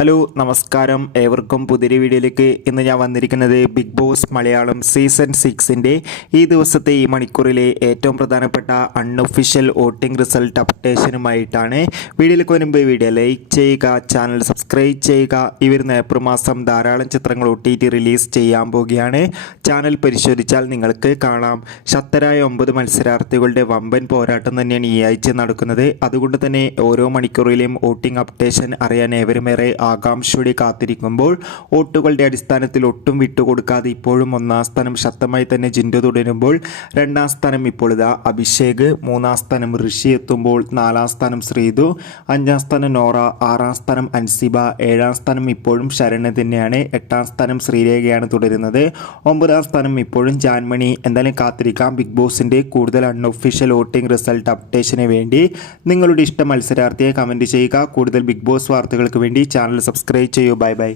Hello നമസ്കാരം, ഏവർക്കും പുതിയൊരു വീഡിയോയിലേക്ക് ഇന്ന് ഞാൻ വന്നിരിക്കുന്നത് ബിഗ് ബോസ് മലയാളം സീസൺ 6ൻ്റെ ഈ ദിവസത്തെ ഈ മണിക്കൂറിലെ ഏറ്റവും പ്രധാനപ്പെട്ട അൺഒഫീഷ്യൽ വോട്ടിംഗ് റിസൾട്ട് അപ്ഡേഷനുമായിട്ടാണ്. വീഡിയോയിലേക്ക് വരുമ്പോൾ വീഡിയോ ലൈക്ക് ചെയ്യുക, ചാനൽ സബ്സ്ക്രൈബ് ചെയ്യുക. ഈ വരുന്ന ഏപ്രിൽ മാസം ധാരാളം ചിത്രങ്ങൾ OTT റിലീസ് ചെയ്യാൻ പോവുകയാണ്. ചാനൽ പരിശോധിച്ചാൽ നിങ്ങൾക്ക് കാണാം. ശക്തരായ 9 മത്സരാർത്ഥികളുടെ വമ്പൻ പോരാട്ടം തന്നെയാണ് ഈ ആഴ്ച നടക്കുന്നത്. അതുകൊണ്ട് തന്നെ ഓരോ മണിക്കൂറിലെയും വോട്ടിംഗ് അപ്ഡേഷൻ അറിയാൻ ഏവരുമേറെ ആകാംക്ഷയോടെ കാത്തിരിക്കുമ്പോൾ വോട്ടുകളുടെ അടിസ്ഥാനത്തിൽ ഒട്ടും വിട്ടുകൊടുക്കാതെ ഇപ്പോഴും ഒന്നാം സ്ഥാനം ശക്തമായി തന്നെ ജിൻഡോ തുടരുമ്പോൾ, രണ്ടാം സ്ഥാനം ഇപ്പോൾ ഇതാ അഭിഷേക്, മൂന്നാം സ്ഥാനം ഋഷി എത്തുമ്പോൾ, നാലാം സ്ഥാനം ശ്രീതു, അഞ്ചാം സ്ഥാനം നോറ, ആറാം സ്ഥാനം അൻസിബ, ഏഴാം സ്ഥാനം ഇപ്പോഴും ശരണ്യ തന്നെയാണ്, എട്ടാം സ്ഥാനം ശ്രീരേഖയാണ് തുടരുന്നത്, ഒമ്പതാം സ്ഥാനം ഇപ്പോഴും ജാൻമണി. എന്തായാലും കാത്തിരിക്കാം ബിഗ് ബോസിൻ്റെ കൂടുതൽ അൺഒഫീഷ്യൽ വോട്ടിംഗ് റിസൾട്ട് അപ്ഡേഷന് വേണ്ടി. നിങ്ങളുടെ ഇഷ്ട മത്സരാർത്ഥിയെ കമൻറ്റ് ചെയ്യുക. കൂടുതൽ ബിഗ് ബോസ് വാർത്തകൾക്ക് വേണ്ടി ചാനൽ സബ്സ്ക്രൈബ് ചെയ്യൂ. Bye bye.